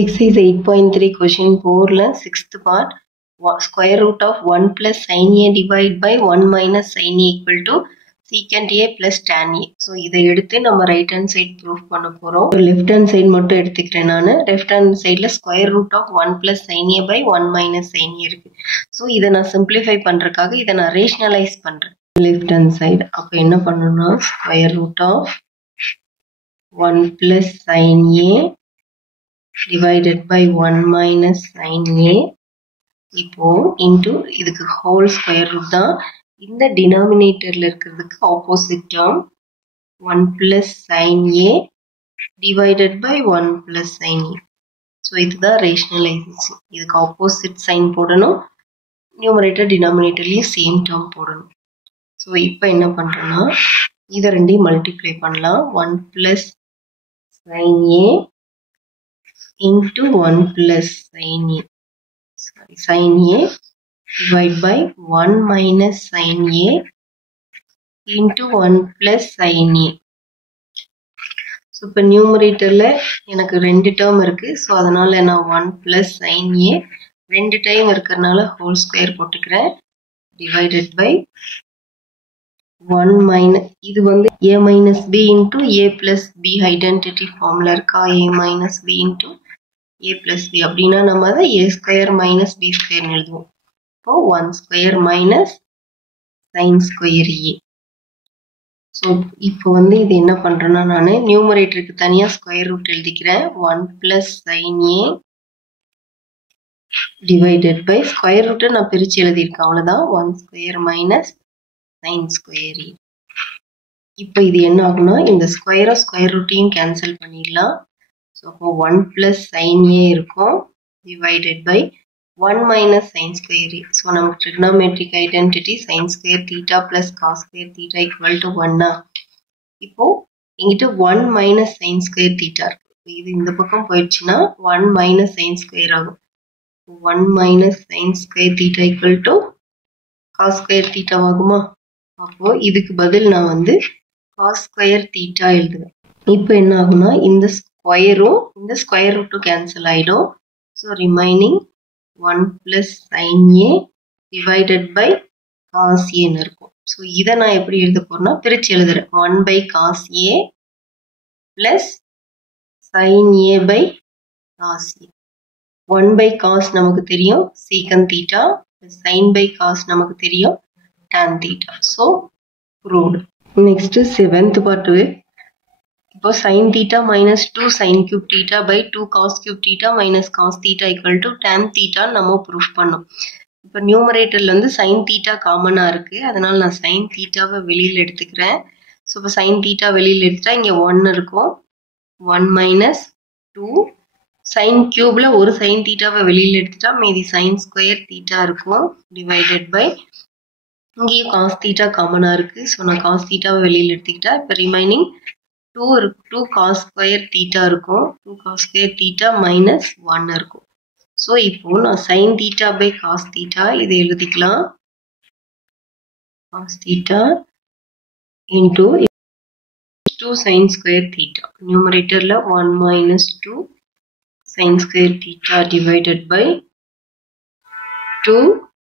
Exercise 8.3 question 4 6th part. Square root of 1 plus sin a divided by 1 minus sin a equal to secant a plus tan a. So இதை எடுத்து நம்ம right hand side proof பண்ண போறோம். left hand side மட்டும் எடுத்துக்கிறேன் நானு. left hand sideல square root of 1 plus sin a by 1 minus sin a இருக்கு. So இதை நான் simplify பண்றதுக்காக இதை நான் rationalize பண்றேன். left hand side அப்ப என்ன பண்ணணும்னா square root of 1 plus sin a divided by 1 minus sin a இப்போ into இதுக்கு whole square root தான் இந்த denominatorல இருக்கிறதுக்கு opposite term 1 plus sin a divided by 1 plus sin a. So இதுதான் rationalization. இதுக்கு opposite sign போடணும், numerator denominatorலயும் same term போடணும். So இப்போ என்ன பண்றோம்னா இதை ரெண்டையும் multiply பண்ணலாம். 1 plus sin a into 1 plus sin a. Sin a divided by 1 minus sin a into 1 plus sin a. So இப்போ numeratorல எனக்கு ரெண்டு term இருக்கு. So அதனால நான் 1 plus sin a ரெண்டு டைம் இருக்கிறதுனால whole square போட்டுக்கிறேன். divided by 1 minus இது வந்து a minus b into a plus b identity formula இருக்கா. a minus b into a plus b அப்படின்னா நம்ம அதை a square minus b square எழுதுவோம். இப்போ 1 square minus sin square a. So இப்போ வந்து இது என்ன பண்றேன்னா நான் நியூமரேட்டருக்கு தனியா ஸ்கொயர் ரூட் எழுதிக்கிறேன். 1 plus sin a divided by square ரூட்டை நான் பிரிச்சு எழுதியிருக்கேன், அவ்வளவுதான். 1 square minus sin square a. இப்போ இது என்ன ஆகும்னா இந்த ஸ்கொயர் ரூட்டையும் கேன்சல் பண்ணிடலாம். So, 1 plus sin a இருக்கும் divided by 1 minus sin square a. So, நமக்கு trigonometric identity sin square theta plus cos square theta equal to 1. இப்போ இங்கிட்ட 1 minus sin square theta இருக்கு. இது இந்த பக்கம் போயிடுச்சுன்னா 1 minus sin square ஆகும். 1 minus sin square theta equal to cos square theta ஆகுமா? அப்போ இதுக்கு பதில் நான் வந்து cos square theta எழுதுவேன். இப்போ என்ன ஆகும்னா இந்த ஸ்கொயரும் இந்த ஸ்கொயர் ரூட்டும் கேன்சல் ஆயிடும். So remaining 1 plus sin a divided by cos a இருக்கும். ஸோ இதை நான் எப்படி எழுத போறேன்னா பிரிச்சு எழுதுறேன். 1 by cos a plus sin a by cos a. 1 by cos நமக்கு தெரியும் secant theta, sin by cos நமக்கு தெரியும் tan theta. So proved. Next 7th part. இப்போ sin theta minus 2 sin cube theta by 2 cos cube theta minus cos theta equal to tan theta நம்ம proof பண்ணோம். இப்போ நியூமரேட்டர்ல வந்து sin theta காமனா இருக்கு, அதனால நான் sin thetaவை வெளியில எடுத்துக்கிறேன். ஸோ இப்போ sin theta வெளியில எடுத்துட்டா இங்க 1 இருக்கும். 1 minus 2 sin cubeல ஒரு sin thetaவை வெளியில எடுத்துட்டா மீதி sin square theta இருக்கும் divided by இங்கேயும் cos theta காமனா இருக்கு. ஸோ நான் cos thetaவை வெளியில எடுத்துக்கிட்டா இப்போ ரிமைனிங் 2 cos square theta இருக்கும். 2 cos square theta minus 1 இருக்கும். ஸோ இப்போ நான் sin theta by cos theta இதை எழுதிக்கலாம். cos theta into 2 sin square theta. நியூமரேட்டர்ல 1 minus 2 sin square theta divided by 2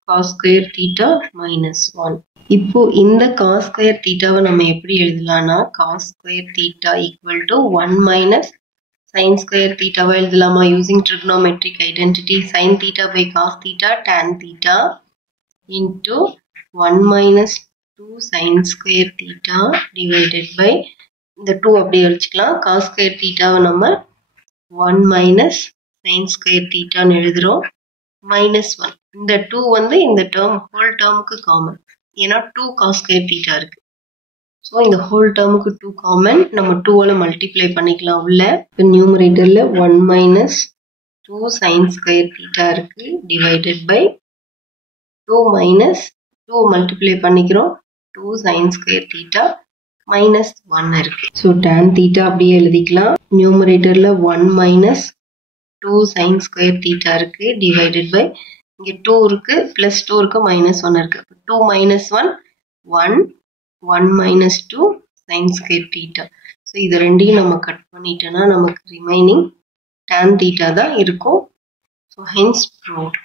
cos square theta minus 1. இப்போ இந்த cos square thetaவை நம்ம எப்படி எழுதலாம்னா cos square theta equal to 1 minus sin square thetaவை எழுதலாமா using trigonometric identity. sin theta by cos theta tan theta into 1 minus 2 sin square theta divided by இந்த 2 அப்படியே எழுதிக்கலாம். cos square thetaவை நம்ம 1 minus sin square theta எழுதுறோம் minus 1. இந்த 2 வந்து இந்த term whole termக்கு common, ஏன்னா 2 cos square theta இருக்கு. ஸோ இந்த ஹோல் டேர்முக்கு 2 காமன், நம்ம 2ஆல மல்டிப்ளை பண்ணிக்கலாம் உள்ள. இப்போ நியூமரேட்டர்ல 1 minus 2 sin square theta இருக்கு divided by 2 minus 2 மல்டிப்ளை பண்ணிக்கிறோம் 2 sin square theta minus 1 இருக்கு. ஸோ tan theta அப்படியே எழுதிக்கலாம். நியூமரேட்டர்ல 1 minus 2 sin square theta இருக்கு divided by இங்க 2 இருக்கு plus 2 இருக்கு minus 1 இருக்கு. 2 minus 1 1 1 minus 2 sin square theta. So இது ரெண்டையும் நம்ம கட் பண்ணிட்டோம்னா நமக்கு ரிமைனிங் tan theta தான் இருக்கும். So hence proved.